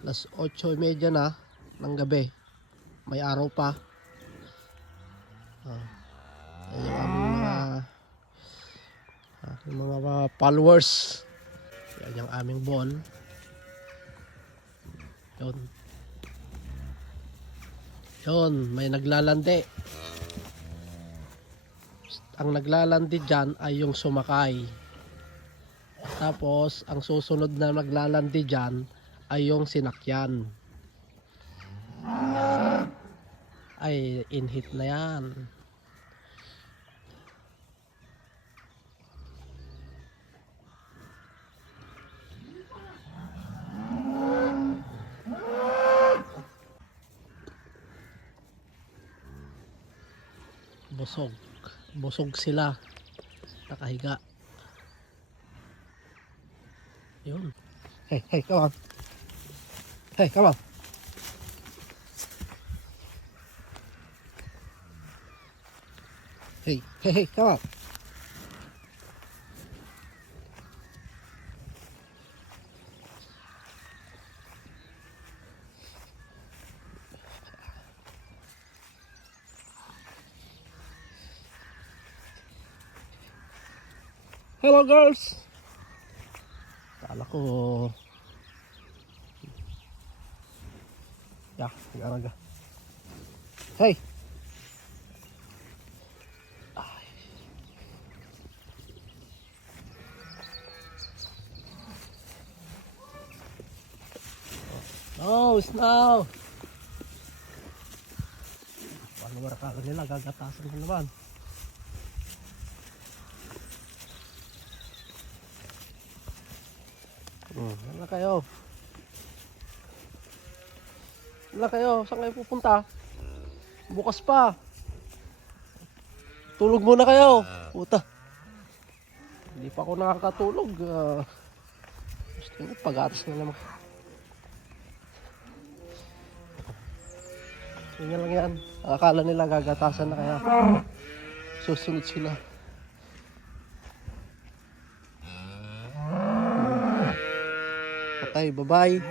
Alas 8:30 na ng gabi. May araw pa. Yan yung aming mga followers. Yan yung aming ball. Yun. Yun, may naglalandi. Ang naglalandi dyan ay yung sumakay. Tapos, ang susunod na naglalandi dyan ay yung sinakyan. Ay, in-hit na yan. Busog. Busog sila. Nakahiga. Yun. Hey, hey, come on. Hey, come on. Hey, hey, hey, come on. Hello, girls. Kala ko garaga. Hey. Oh, snow. Ano marakala nila, gagatasan ko naman. Wala kayo. Wala kayo, saan kayo pupunta? Bukas pa. Tulog muna kayo. Puta. Hindi pa ako nakakatulog. Gusto nyo, pag-atas na naman. Yun lang yan. Akala nila gagatasan na kaya susunod sila. Okay, bye-bye.